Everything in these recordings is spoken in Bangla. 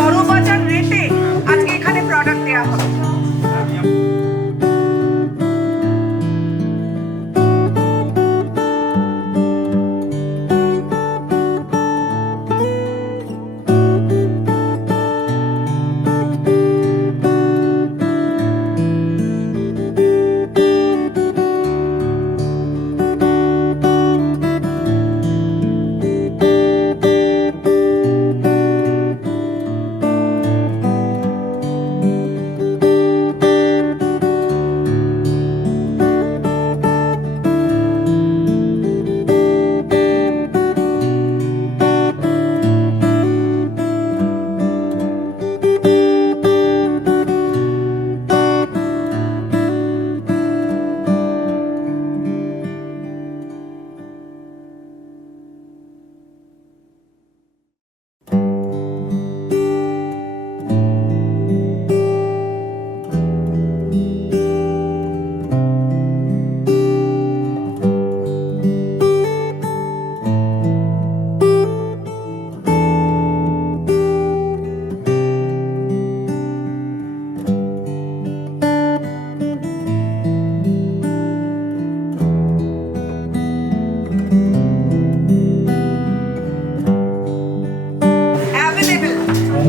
বড় বাজার রেটে আজকে এখানে প্রোডাক্ট দেওয়া হবে।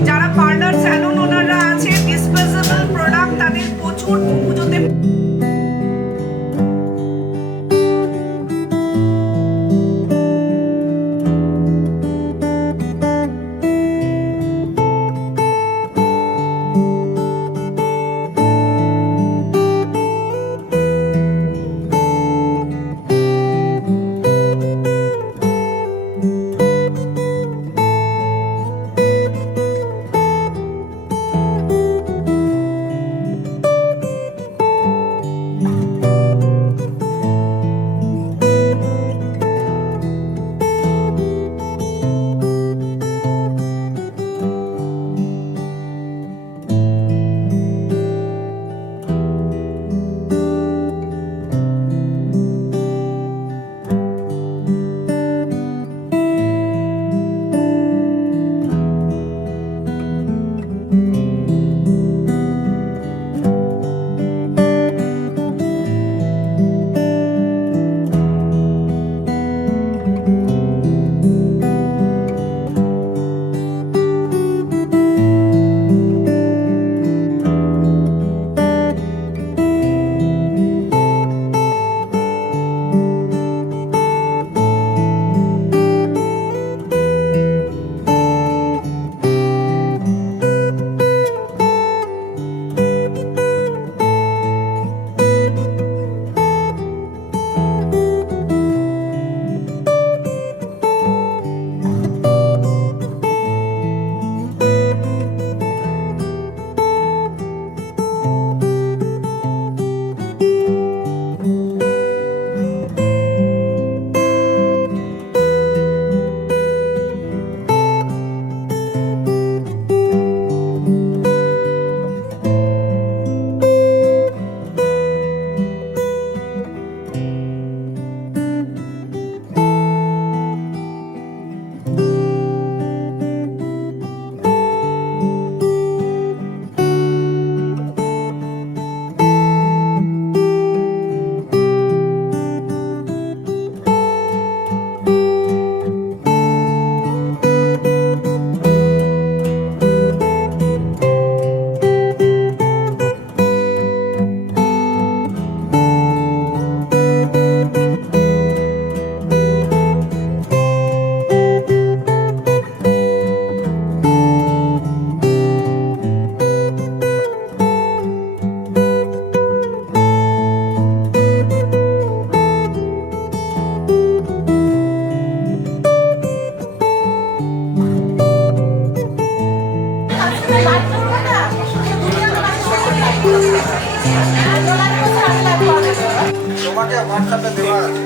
যারা পার্লার স্যালুন ওনাররা আছে, ডিসপোজেবল প্রোডাক্ট তাদের প্রচুর পুজোতে। তোমাকে হোয়াটসঅ্যাপে দেওয়া আছে।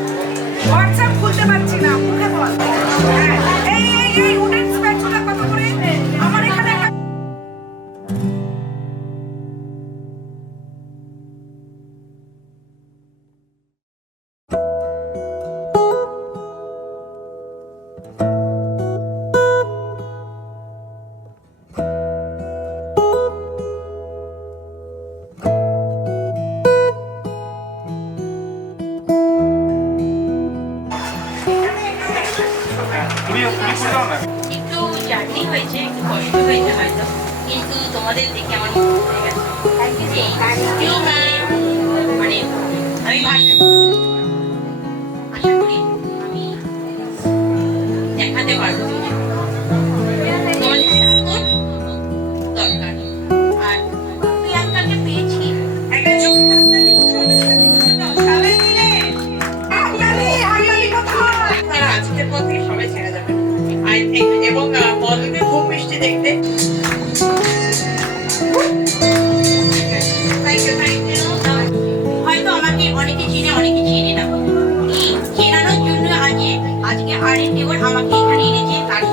হোয়াটসঅ্যাপ খুলতে পারছি না, মুখে বল। হ্যাঁ, এই উডেন স্প্যাচুলা কত করে? আমার এখানে একটা তোমাদের দেখে আমার মনে হয়ে গেছে যে এই মানে আমি আশা করি আমি দেখাতে পারবো তোমাদের সাপোর্ট দরকার। আর প্রিয়াঙ্কাকে পেয়েছি একটা চোখ ঠান্ডা দিব, সবাই মিলে হাততালি কোথায়? তারা আজকের পর থেকে সবাই ছেড়ে যাবে আই থিঙ্ক। এবং বলবে খুব মিষ্টি দেখতে। হয়তো আমাকে অনেকে চিনে অনেকে চিনে না, এই চেনানোর জন্য আজকে আরেক দেবর আমাকে এখানে এনেছে, তার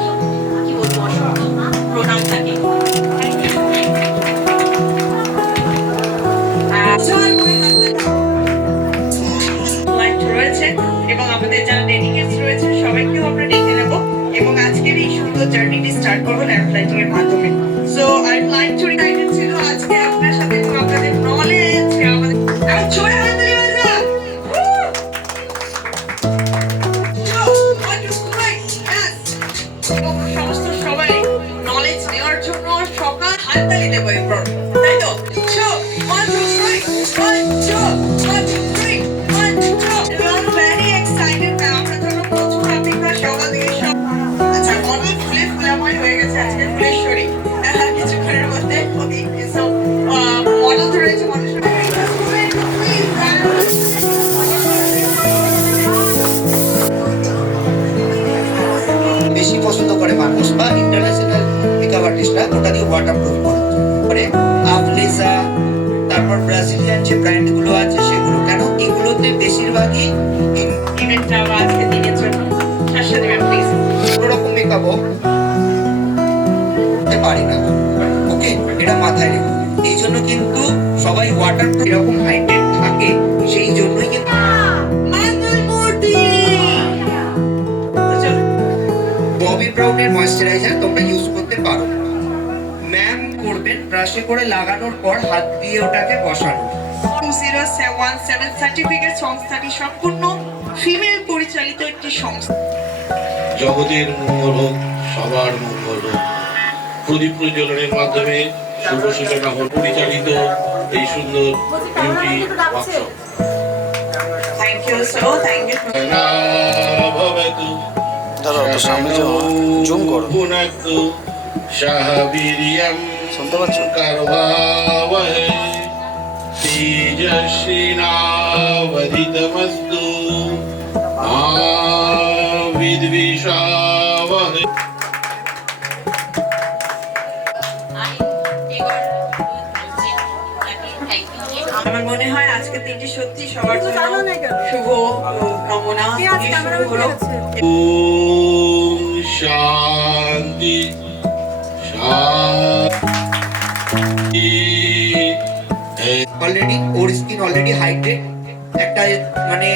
কি বলবো অসংখ্য প্রণাম থাকে। রয়েছে এবং আমাদের যারা ডেডিকেটস রয়েছে সবাইকেও আমরা ডেকে নেব এবং আজকের এই সুন্দর জার্নিটি স্টার্ট করবো ল্যাম্প লাইটিং এর মাধ্যমে। সো আই লাইক টু রিটাইটেড ছিল আজকে আপনার সাথে এবং আপনাদের নলেজ আমাদের আমি জোরে হাততালি বাজা এবং সমস্ত সবাই নলেজ নেওয়ার জন্য সকাল হাততালি দেবো এরপর, তাই তো? So 1 2 3 1 2 1 2 3 1 2 I'm very excited now. আমরা জন্য প্রচুর অপেক্ষা সকাল থেকে সব। আচ্ছা মডেল ফুলে ফুলাময় হয়ে গেছে আজকে ফুলেশ্বরী কিছুক্ষণের মধ্যে। ওকে সো মডেল তো রয়েছে মডেল বেশি পছন্দ করে মানুষ বা ইন্টারন্যাশনাল মেকআপ আর্টিস্টরা ওটা দিয়ে ওয়াটারপ্রুফ করে আফলেজা, তারপর ব্রাজিলিয়ান যে ব্র্যান্ডগুলো আছে সেগুলো। কেন এগুলোতে বেশিরভাগই ইভেন্ট যাওয়া আজকে দিনের জন্য শাসা দেবেন প্লিজ। কোনো রকম মেকআপও করতে পারি না, ওকে, এটা মাথায় রেখো। এই জন্য কিন্তু সবাই ওয়াটারপ্রুফ এরকম হাইটেড থাকে, সেই জন্যই কিন্তু ববি ব্রাউনের ময়েশ্চারাইজার তোমরা ইউজ করতে পারো। ম্যাম করবেন ব্রাশে করে লাগানোর পর হাত দিয়ে ওটাকে বসানো। 2017 সার্টিফিকেট সংস্থাটি সম্পূর্ণ ফিমেল পরিচালিত একটি সংস্থা। জগতের মঙ্গল হোক, সবার মঙ্গল হোক। প্রদীপ প্রজ্বলনের মাধ্যমে শুভ সূচনা হল পরিচালিত এই সুন্দর beauty workshop. Thank you so thank you. ভবতু দাদা ওটা সামনে যাও, জুম করো, পুনক্তু সাহাবীর্যং শুনতে পাচ্ছ? কারভাবহে তেজস্বিনাবধিতমস্তু মা বিদ্বিষাবহে। আমার মনে হয় আজকের দিনটি সত্যি সবার জন্য শুভ কামনা শুরু হলো। ওম শান্তি শান্তি। অলরেডি ওর স্কিন অলরেডি হাইড্রেট, একটা মানে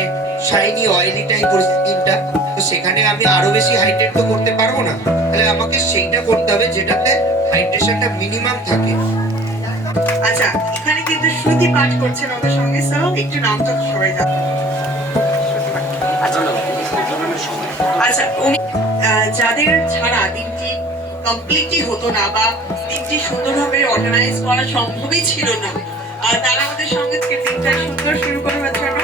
শাইনি অয়েলি টাইপ ওর স্কিনটা, তো সেখানে আমি আরো বেশি হাইড্রেট তো করতে পারবো না, তাহলে আমাকে সেইটা করতে হবে যেটাতে হাইড্রেশনটা মিনিমাম থাকে। আচ্ছা এখানে কিন্তু শ্রুতি পাঠ করছেন ওদের সঙ্গে, স্যার একটু নাম তো সবাই জানেন। আচ্ছা উনি যাদের ছাড়া দিনটি কমপ্লিটলি হতো না বা দিনটি সুন্দরভাবে অর্গানাইজ করা সম্ভবই ছিল না, তারা আমাদের সঙ্গে দিনটা সুন্দর শুরু করবার জন্য।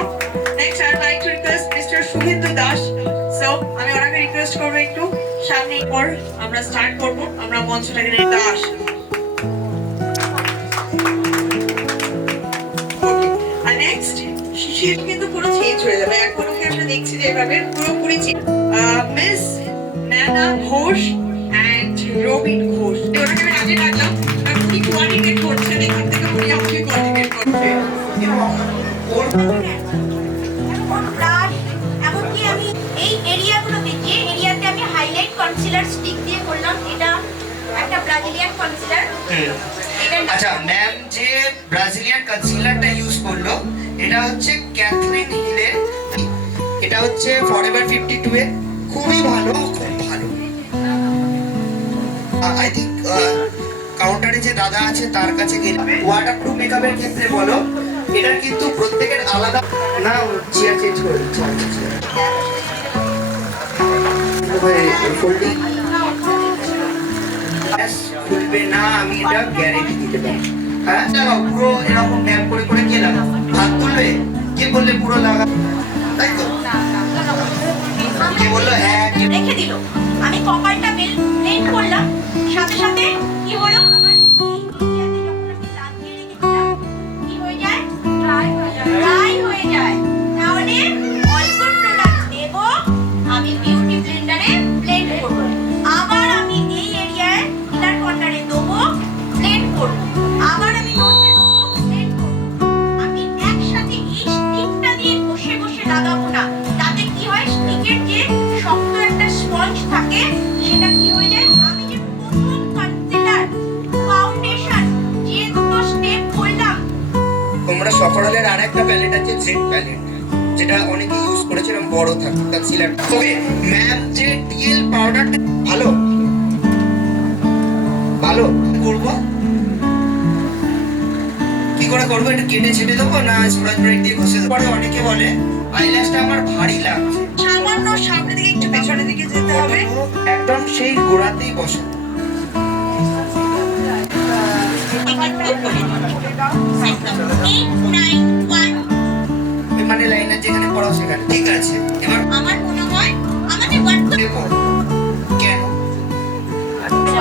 Next I like to request mister Suvendu Das. So আমি ওনাকে রিকোয়েস্ট করবো একটু সামনে পর আমরা স্টার্ট করবো, আমরা মঞ্চটাকে নিয়ে দাস। আর নেক্সট শিশির কিন্তু পুরো চেঞ্জ হয়ে যাবে, এখন ওকে আমরা দেখছি যে এভাবে পুরোপুরি মিস নানা ঘোষ এন্ড রবিন ঘোষ। ওনাকে আমি আগে ডাকলাম উনি কোঅর্ডিনেট করছেন, এখান থেকে উনি আমাকে কোঅর্ডিনেট করছে। এমনকি আমি এই এরিয়াগুলোতে যে এরিয়াতে আমি হাইলাইট কনসিলার স্টিক দিয়ে করলাম, এটা একটা ব্রাজিলিয়ান কনসিলার। আচ্ছা ম্যাম যে ব্রাজিলিয়ান কনসিলারটা ইউজ করলো এটা হচ্ছে ক্যাথরিন হিলের, এটা হচ্ছে ফরএভার 52 এর, খুবই ভালো, খুব ভালো। আই থিঙ্ক কাউন্টারে যে দাদা আছে তার কাছে গেলে ওয়াটারপ্রুফ মেকআপের ক্ষেত্রে বলো, এটার কিন্তু প্রত্যেকের আলাদা না। চেয়ার চেঞ্জ করে ফোল্ডিং খুলবে না, আমি এটা গ্যারেন্টি দিতে পারি। হ্যাঁ লাগাও, পুরো এরকম ট্যাপ করে করে কে লাগাও, হাত তুলবে, কে বললে পুরো লাগা, তাই তো? কে বললো হ্যাঁ, কে রেখে দিল। আমি কপালটা ব্লেন্ড করলাম, সাথে সাথে কি হলো, আমার এই এরিয়াতে যখন আমি লাগিয়ে রেখেছিলাম কি হয়ে যায়, ড্রাই হয়ে যায়। তাহলে অল্প প্রোডাক্ট দেব, আমি বিউটি ব্লেন্ডারে ব্লেন্ড করব, আবার আমি এই এরিয়ায় ইনার কর্নারে দেবো, ব্লেন্ড করব, আবার আমি নোজে দেবো, ব্লেন্ড করব। আমি একসাথে এই স্টিকটা দিয়ে বসে বসে লাগাবো না, তাতে কি হয়, স্টিকের যে শক্ত একটা স্পঞ্জ থাকে সেটা কি হয়ে যায়। আমি যে প্রথম কনসিলার ফাউন্ডেশন যে দুটো স্টেপ করলাম, তোমরা সকলের আর একটা প্যালেট আছে, জেড প্যালেট, যেটা অনেকে ইউজ করেছে, এরকম বড় থাকে কনসিলার। ওকে ম্যাম, যে টিএল পাউডারটা ভালো ভালো করব, কি করে করবো, এটা কেটে ছেটে দেবো না স্প্রাচ ব্রেক দিয়ে ঘষে দেবো? পরে অনেকে বলে আইল্যাশটা আমার ভারী লাগছে, সামান্য সামনের দিকে একটু পেছনের দিকে যেতে হবে। একদম সেই গোড়াতেই বসে। মানে লাইনার যেখানে পড়াও সেখানে ঠিক আছে। এবার আমার মনে হয় আমাদের ওয়ার্ক দেখো কেন,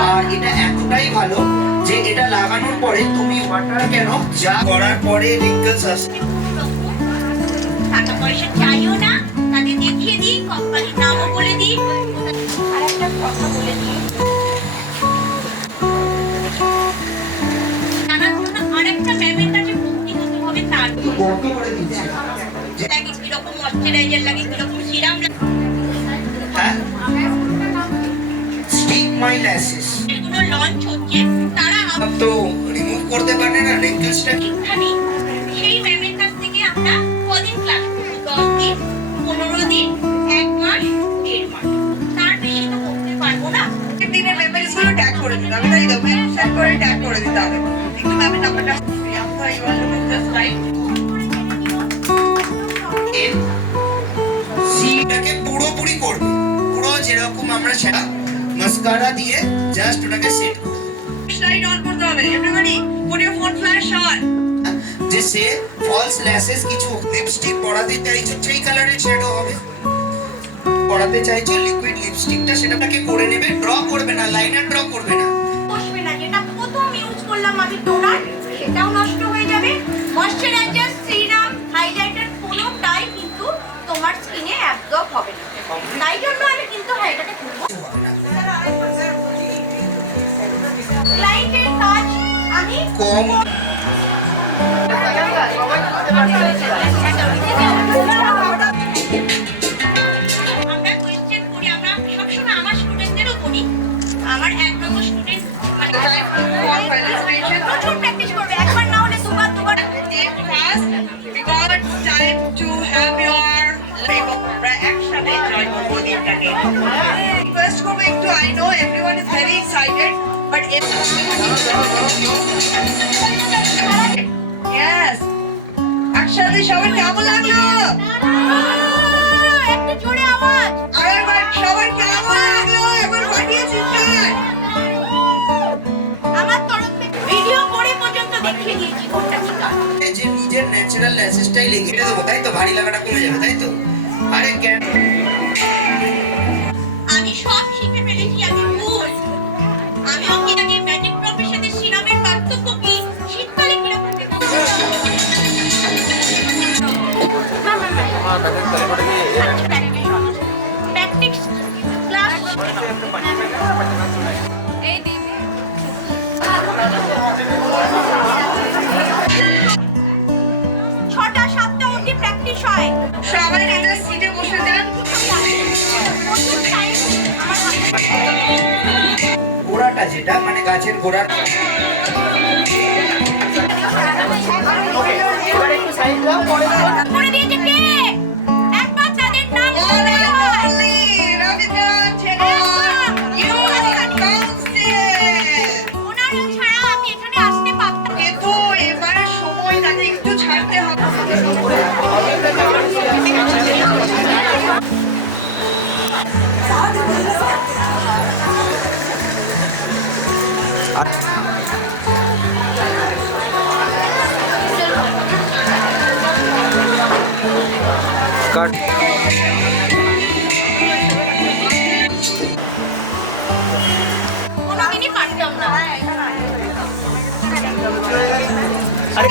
আর এটা এতটাই ভালো যে এটা লাগানোর পরে তুমি ওয়াটার কেন যা করার পরে রিঙ্কেলস আসে, টাকা পয়সা চাইও না, তাদের দেখিয়ে দিই, কোম্পানির নামও বলে দিই। আর একটা কথা বলে দিই, জানার জন্য আরেকটা ম্যামের কাছে ভর্তি হতে হবে, তার বন্ধ করে দিচ্ছে। লাগে কিরকম ময়শ্চারাইজার লাগে, কিরকম সিরাম লাগে, হ্যাঁ স্টিক মাই ল্যাশেস এগুলো লঞ্চ হচ্ছে, তারা সব তো রিমুভ করতে পারে না রিঙ্কেলসটা। শিক্ষা নেই। সেই ম্যামের কাছ থেকে আমরা কদিন ক্লাস করবো, 10 দিন, 15 দিন, 1 মাস, 1.5 মাস, তার বেশি তো করতে পারবো না। দিনের মেমোরিজ গুলো ট্যাগ করে দিতে হবে, তাই তো? মেনশন করে ট্যাগ করে দিতে হবে। একটু ম্যামের নাম্বারটা Priyanka, you are looking just right. সিটাকে পুরোপুরি করবে, পুরো যেরকম আমরা সেটা মাস্কারা দিয়ে জাস্ট ওটাকে সেট করব, লাইট অন করতে হবে। Everybody put your phone flash on. যে সে ফলস ল্যাশেস কিছু লিপস্টিক পরাতে চাইছো সেই কালারের শ্যাডো হবে, পরাতে চাইছো লিকুইড লিপস্টিকটা সেটাকে করে নেবে, ড্র করবে না, লাইনার ড্র করবে না। বসবে না, যেটা প্রথম ইউজ করলাম আমি টোনার, সেটাও নষ্ট হয়ে যাবে। ময়শ্চারাইজার, সিরাম, হাইলাইটার কোনোটাই কিন্তু তোমার স্কিনে অ্যাবজর্ব হবে না, তাই জন্য আমি কিন্তু এটাকে করবো। ক্লায়েন্টের কাজ আমি কম আমরা কোয়েশ্চেন করি, আমরা সবসময় আমার স্টুডেন্টদেরও করি, আমার 1 নম্বর স্টুডেন্ট মানে প্রচুর প্র্যাকটিস করবে, একবার না হলে দুবার Take fast because time to have your একসাথে enjoy করবো দিনটাকে। Request করবো একটু, I know everyone is very excited, but yes, একসাথে সবার কেমন লাগলো? একটু জোরে আওয়াজ। আরেকবার সবার কেমন লাগলো? এবার ফাটিয়ে চিৎকার। আমার তরফ থেকে ভিডিও করে পর্যন্ত দেখিয়ে দিয়েছি কোনটা কি কাজ। যে নিজের ন্যাচারাল ল্যাশেসটাই লেগে দেবো, তাই তো ভারী লাগাটা কমে যাবে, তাই তো? আরে কেন আমি সব শিখে ফেলেছি, আমি ভুল। আমিও কি আগে ম্যাজিক প্রফেশনের সিরামের পার্থক্য কি, শীতকালে কিরকম প্র্যাকটিস ক্লাস এই দিন 6টা 7টা অবধি প্র্যাকটিস হয়। সবাই নিজের সিটে বসে যান। গোড়াটা যেটা মানে গাছের গোড়া, করে দিয়েছে কে? একবার তাদের নাম বলতে হয়। রবীন্দ্রনাথ ঠাকুর, you have bounced. ওনারা ছাড়া আমি এখানে আসতে পারতাম না। কিন্তু এবারে সময় তাকে একটু ছাড়তে হবে। কাট। কোনোদিনই পারতাম না।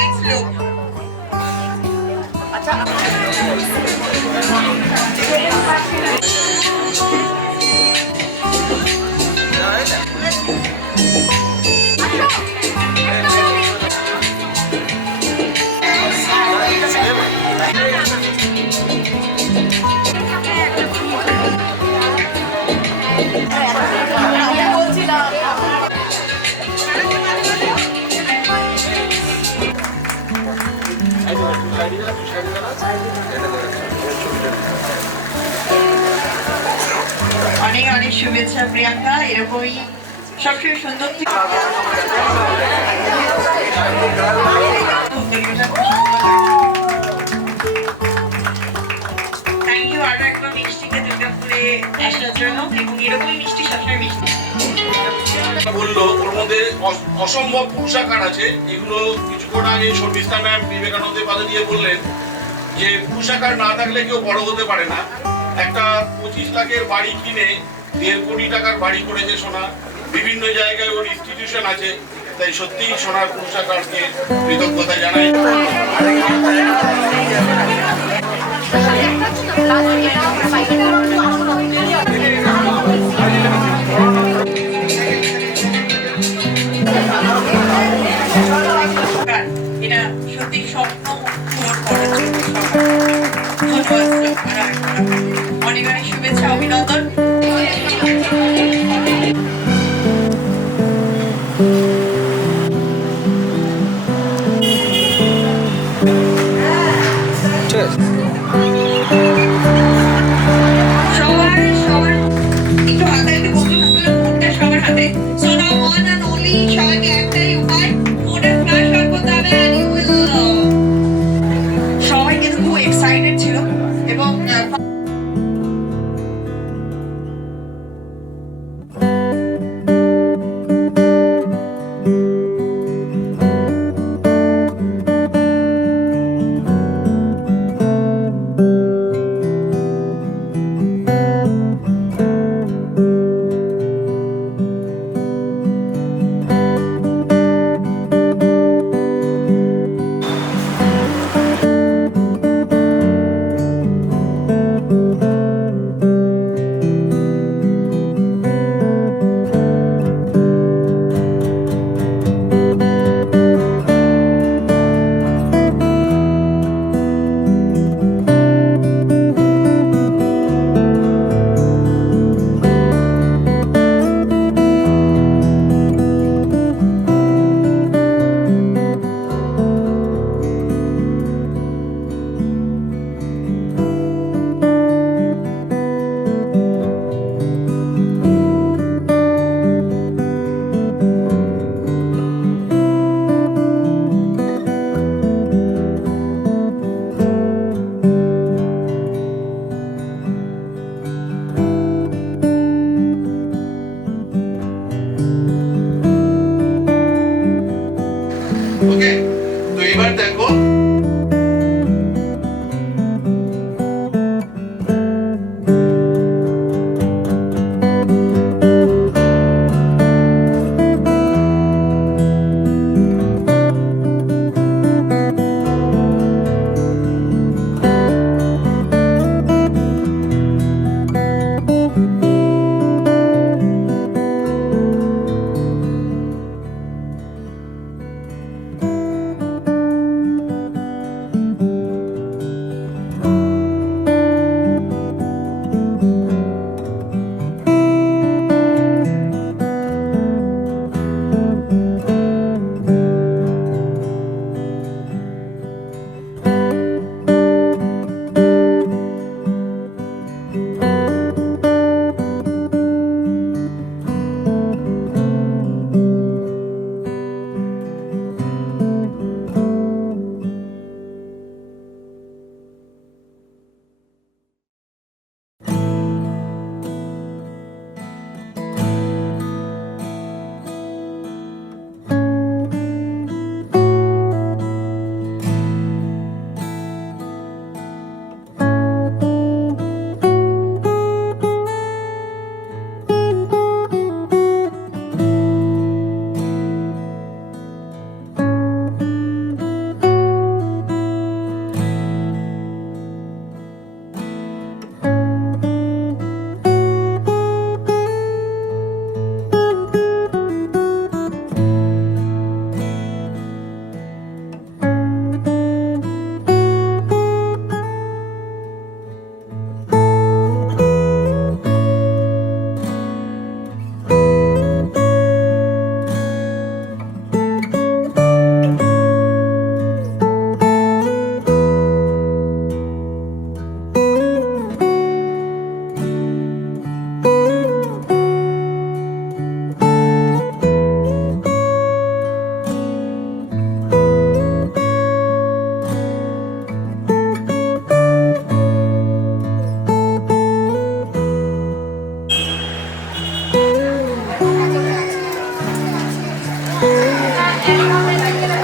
Next look. অনেক অনেক শুভেচ্ছা প্রিয়াঙ্কা, এরকমই সবসময় সুন্দর থ্যাংক ইউ আরো একবার মিষ্টিকে দুর্গাপুরে আসার জন্য, এবং এরকমই মিষ্টি সবসময় মিষ্টি বললো ওর মধ্যে অসম্ভব পুরুষাকার আছে। এগুলো কিছুক্ষণ আগে শর্মিষ্ঠা ম্যাম বিবেকানন্দের পাশে দিয়ে বললেন যে পুরুষাকার না থাকলে কেউ বড় হতে পারে না। একটা 25 লাখের বাড়ি কিনে 1.5 কোটি টাকার বাড়ি করেছে সোনা, বিভিন্ন জায়গায় ওর ইনস্টিটিউশন আছে। তাই সত্যি সোনার পুরুষাকারকে কৃতজ্ঞতা জানাই। এটা সত্যি স্বপ্ন পূরণ করার জন্য ধন্যবাদ। অনেক অনেক শুভেচ্ছা, অভিনন্দন। ঠিক আছে। সবার একটু হাতে একটু বন্ধু থাকলে ফোনটা সবার হাতে। So now one and only সবাইকে একটাই উপায়, ফোনে ফ্ল্যাশ অন করতে হবে and you will সবাই কিন্তু খুব এক্সাইটেড ছিল এবং ওকে, তো এবার দেখো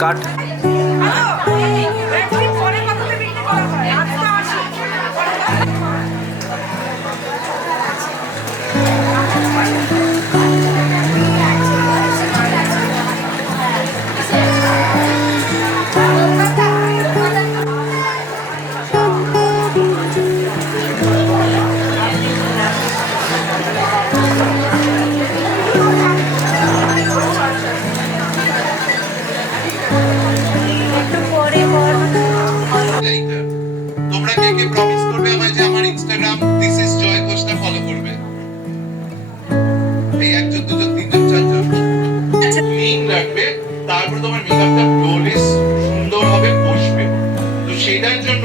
কাট একদিন পরে কথাতে বিক্রি করা হয় আজ তো আসে তোমরা কে কে প্রমিস করবে আমায় যে আমার ইনস্টাগ্রাম দিস ইজ জয় ঘোষটা ফলো করবে? এই একজন দুজন তিনজন চারজন লিঙ্ক রাখবে, তারপর তোমার মেকআপটা ফ্লোলেস সুন্দর হবে, বসবে। তো সেটার জন্য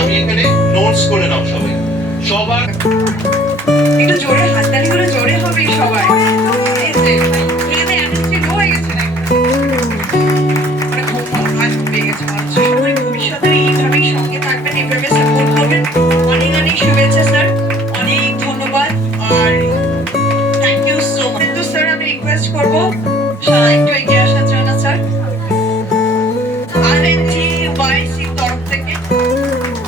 আমি এখানে নোটস করে নাও সবাই, সবার একটু জোরে হাততালিগুলো জোরে হবে সবাই। এই যে, এখানে এনার্জি লো হয়ে গেছে নাকি? মানে খুব হাত পেয়ে গেছে মানুষ। সবাই ভবিষ্যতে এইভাবেই সঙ্গে থাকবেন, এইভাবে সাপোর্ট করবেন। অনেক অনেক শুভেচ্ছা স্যার, অনেক ধন্যবাদ। আর থ্যাংক ইউ সো মাচ। কিন্তু স্যার আমি রিকোয়েস্ট করবো একটু এগিয়ে আসার জন্য স্যার। RNG YC তরফ থেকে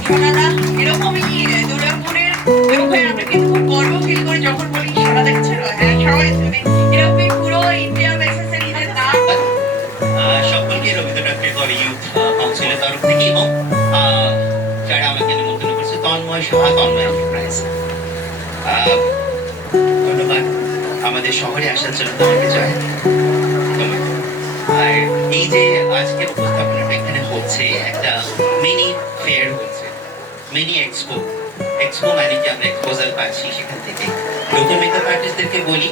সোনাদা এরকমই দুর্গাপুরের লোক হয়ে আমরা কিন্তু খুব গর্ব ফিল করি যখন বলি সোনাদা কিছু নয়। হ্যাঁ সবাই শুনে এরকমই পুরো ইন্ডিয়া বেসিসের ঈদের নাম। সকলকে রবীন্দ্র ঠাকুরের কবি ইউথ কাউন্সিলের তরফ থেকে এবং যারা আমাকে নিমন্ত্রণ করছে তন্ময় সাহা, তন্ময় এন্টারপ্রাইজ, ধন্যবাদ আমাদের শহরে আসার জন্য তোমাকে জয়। আর এই যে আজকের উপস্থাপনাটা এখানে হচ্ছে একটা মিনি ফেয়ার হচ্ছে, মিনি এক্সপো। এক্সপো মানে কি আমরা এক্সপোজার পাচ্ছি সেখান থেকে। নতুন মেকআপ আর্টিস্টদেরকে বলি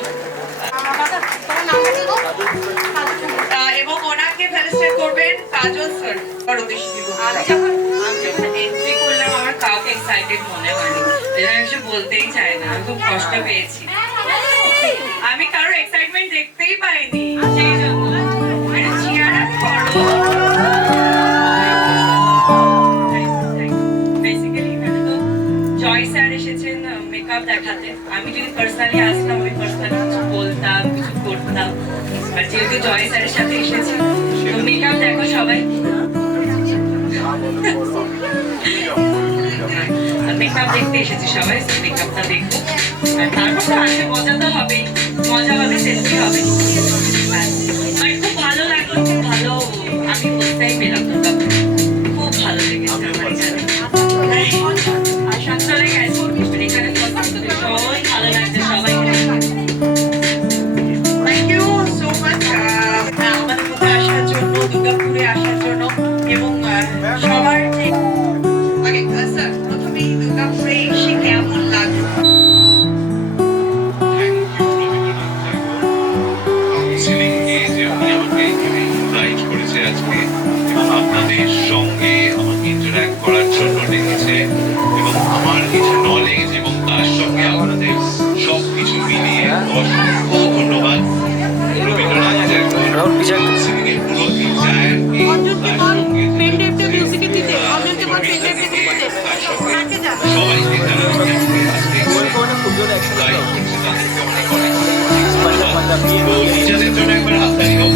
এবং ওনাকে ফেলিসিটেট করবেন কাজল স্যার। আমি যখন এন্ট্রি করলাম আমার কাউকে এক্সাইটেড মনে হয়নি, আমি কিছু বলতেই চাই না, আমি খুব কষ্ট পেয়েছি। আমি কারোর এক্সাইটমেন্ট দেখতেই পাইনি, সেই জন্য cheer up করো। বেসিক্যালি এখানে তো জয় স্যার এসেছেন মেকআপ দেখাতে। আমি যদি পার্সোনালি আসতাম আমি পার্সোনালি কিছু বলতাম, কিছু করতাম, বাট যেহেতু জয় স্যারের সাথে এসেছি তো মেকআপ দেখো সবাই। মেকআপ দেখতে এসেছি সবাই, মেকআপটা দেখবো আর তারপর তো আসে মজা তো হবেই, মজা হবে, সেলফি হবে। আমার খুব ভালো লাগলো, খুব ভালো আমি বলতেই পেলাম দুর্গাপুর, খুব ভালো লেগেছে আমার এখানে। আসানসোলে গেছি এখানে সবাই ভালো লাগছে, সবাই থ্যাংক ইউ সো মাচ আমাদের মধ্যে আসার জন্য, দুর্গাপুরে আসার জন্য। এবং সবার যে আগে স্যার প্রথমেই দুর্গাপুরে এসে কেমন লাগলো? কাউন্সিলিংকে যে উনি আমাকে ইনভাইট করেছে আজকে এবং আপনাদের সঙ্গে আমাকে ইন্টারঅ্যাক্ট করার জন্য ডেকেছে এবং আমার কিছু নলেজ এবং তার সঙ্গে আপনাদের সবকিছু মিলিয়ে অসংখ্য ধন্যবাদ। রবীন্দ্রনাথ ঠাকুর কাউন্সিলিংয়ের পুরো এন্টায়ার সবাইকে যারা নিজেদের জন্য একবার হাততালি হোক।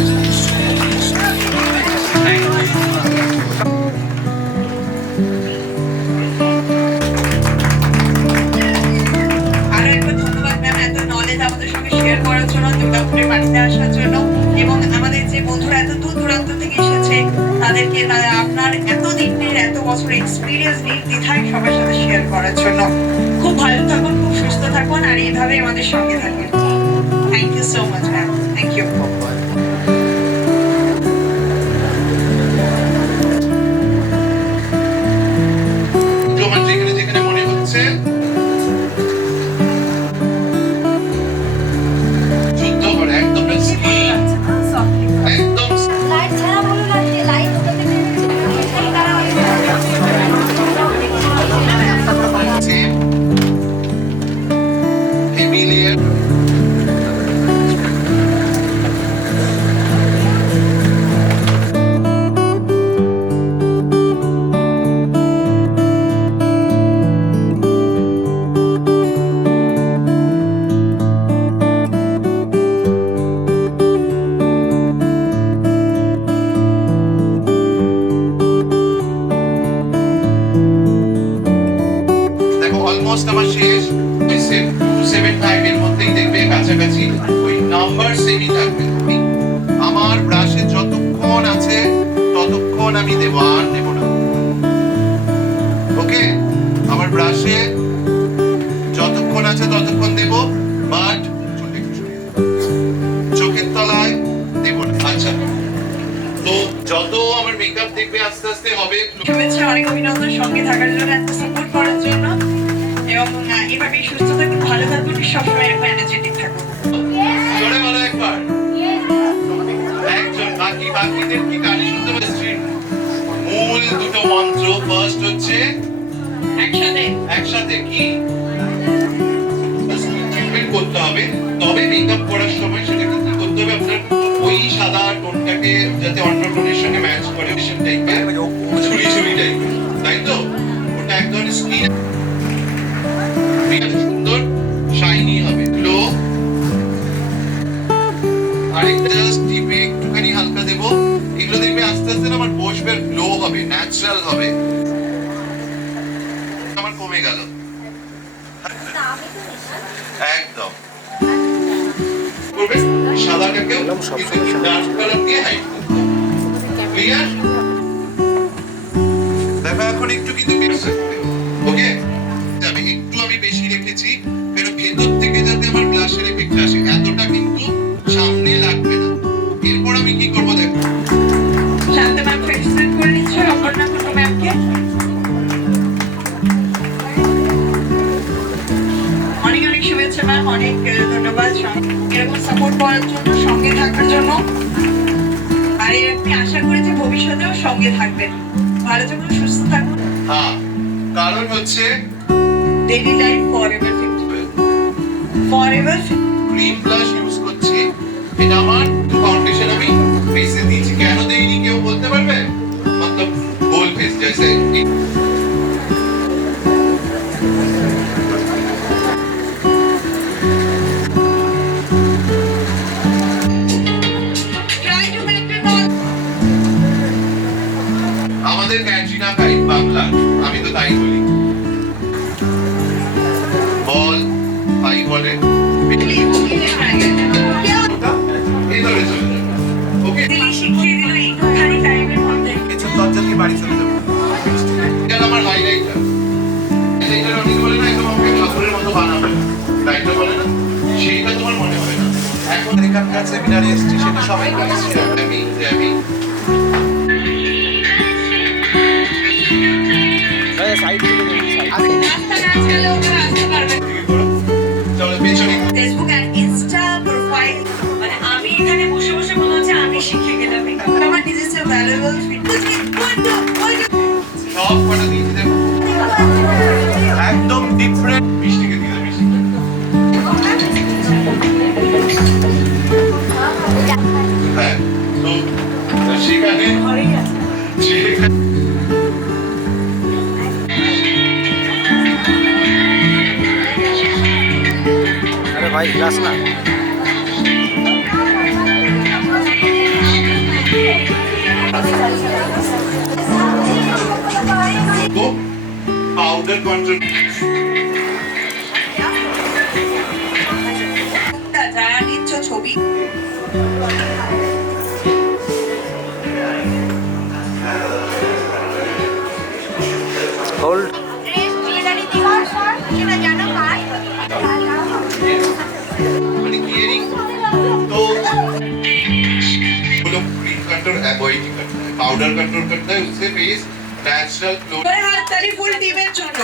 আরো একবার ধন্যবাদ ম্যাম এত নলেজ আমাদের সঙ্গে শেয়ার করার জন্য, দুর্গাপুরের বাড়িতে আসার জন্য এবং আমাদের যে বন্ধুরা এত দূর দূরান্ত থেকে এসেছে তাদেরকে আপনার এত দিনের এত বছর এক্সপিরিয়েন্স নির্দ্বিধায় সবার সাথে শেয়ার করার জন্য। খুব ভালো থাকুন, খুব সুস্থ থাকুন আর এইভাবে আমাদের সঙ্গে থাকুন। Thank you so much ma'am, thank you. তোমার যেখানে যেখানে মনে হচ্ছে যুদ্ধ করে একদম একদম লাইট ছাড়া ভালো লাগছে, লাইট হেভি লেয়ার আমার শেষ 275 এর মধ্যেই দেখবে কাছাকাছি ওই নাম্বার সেমই থাকবে। আমার ব্রাশে যতক্ষণ আছে ততক্ষণ আমি দেবো, আর নেব না। ওকে, আমার ব্রাশে যতক্ষণ আছে ততক্ষণ দেব, বাট চোখের তলায় দেব না। আচ্ছা, তো যত আমার মেকআপ দেখবে আস্তে আস্তে হবে। শুভেচ্ছা, অনেক অভিনন্দন সঙ্গে থাকার জন্য, এত সাপোর্ট করার জন্য, এবং এভাবে সুস্থ থাকুন, ভালো থাকুন, সবসময় এরকম এনার্জেটিক থাকুন। জোরে বলো একবার। একজন বাকিদের কি গালি শুনতে পাচ্ছি? মূল দুটো মন্ত্র, ফার্স্ট হচ্ছে একসাথে কি ট্রিটমেন্ট করতে হবে, তবে মেকআপ করার সময় সেটাকে কি করতে হবে, আপনার ওই সাদা টোনটাকে যাতে অন্য টোনের সঙ্গে ম্যাচ করে, টাইপের ছুরি টাইপের, তাই তো? ওটা একদম স্কিন সুন্দর শাইনি হবে, গ্লো। আরেকটা জাস্ট টিপে একটুখানি হালকা দেবো, এগুলো দেখবে আস্তে আস্তে আমার বসবে, গ্লো হবে, ন্যাচারাল হবে। আমার কমে গেল একদম। করবে সাদাটাকেও কিন্তু ডার্ক কালার দিয়ে হাইড করতে, ক্লিয়ার? দেখো এখন একটু কিন্তু বেশি, ওকে যাবে, একটু আমি বেশি রেখেছি কারণ ভেতর থেকে যাতে আমার ব্লাশের এফেক্ট আসে, এতটা কিন্তু সামনে লাগবে না। এরপর আমি কি করব দেখো, শান্ত ম্যাম ফেসিলেট করে নিচ্ছে অপর্ণা কুন্ডু ম্যামকে। অনেক অনেক শুভেচ্ছা ম্যাম, অনেক ধন্যবাদ এরকম সাপোর্ট করার জন্য, সঙ্গে থাকার জন্য। আর এরকম আশা করি যে ভবিষ্যতেও সঙ্গে থাকবেন। ভালো থাকুন, সুস্থ থাকুন। হ্যাঁ, কারণ হচ্ছে daily life forever 50 forever cream blush use করছি, এটা আমার ফাউন্ডেশন আমি ফেসে দিয়েছি। কেন দেইনি কেউ বলতে পারবে? मतलब गोल फेस जैसे আমাদের ক্যাটরিনা কাইফ বাংলা, আমি তো তাই বলি, বল তাই বলে এই ধরে চলে যাবে। ওকে, শিখিয়ে দিল একটুখানি টাইমের মধ্যে। কিছু দরজা দিয়ে বাড়ি চলে যাবে। এটা আমার হাইলাইটার, হাইলাইটার অনেক বলে না একদম আমাকে ঠাকুরের মতো বানাবে, লাইটটা বলে না, সেইটা তোমার মনে হবে না। এখন এখানকার সেমিনারে এসেছি, সেটা সবাই বলেছে আমি সাইড থেকে রাস্তা না চলে ওরা আসতে পারবে। চলো পেছনে। ফেসবুক আর ইনস্টা প্রোফাইল, মানে আমি এখানে বসে বসে মনে হচ্ছে আমি শিখে গেলাম মেকআপ। আমার নিজস্ব ভ্যালুয়েবল ফিটনেস সব কটা দিয়ে দিতে একদম ডিফারেন্ট। মিষ্টিকে দিয়ে মিষ্টি, হ্যাঁ, তো সেখানে अरे भाई गिलास ना पाउडर कंट्रोल যারা নিচ্ছ ছবি होल्ड মানে क्लियरिंग तो वो लोग क्रीम कंट्रोल अवॉइड करते हैं, पाउडर कंट्रोल करता है, उससे फेस नेचुरल ग्लो। হাততালি ফুল টিমের জন্য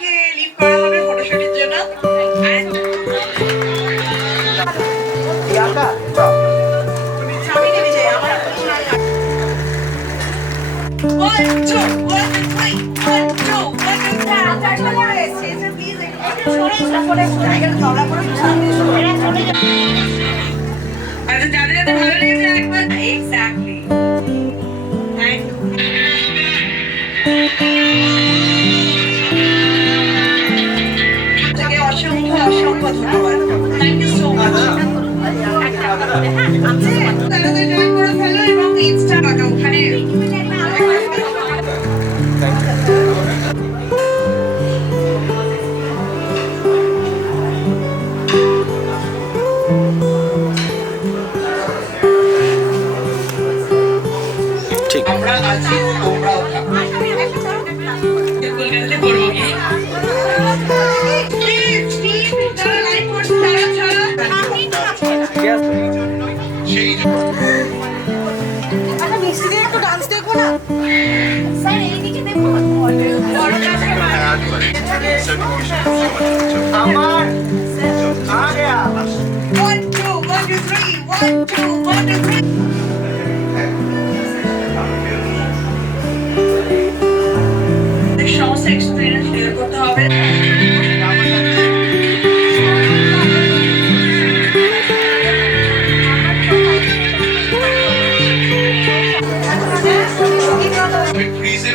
কে লিভ করা হবে ফটোশুটের জন্য। আমি নেমে যাই আমার 1 2 1 3 1 2 1 আচ্ছা, যাদের যাদের ভালো লেগেছে একবার এক্স্যাক্টলি থ্যাংক ইউ। আপনাকে অসংখ্য অসংখ্য ধন্যবাদ, থ্যাংক ইউ সো মাচ। তাড়াতাড়ি জয়েন করে ফেলো এবং ইনস্টা ওখানে আছি, তোমরাও থাকো। কলকাতাতে করবো কি যারা লাইভ করছে তারা ছাড়া সেই আচ্ছা মিষ্টি দিয়ে একটু ডান্স দেখবো না? স্যার এইদিকে দেখুন আমার আ গয়া 1 2 1 2 3 1 2 1 2 3 সমস্ত এক্সপিরিয়েন্স শেয়ার করতে হবে ফ্রিজের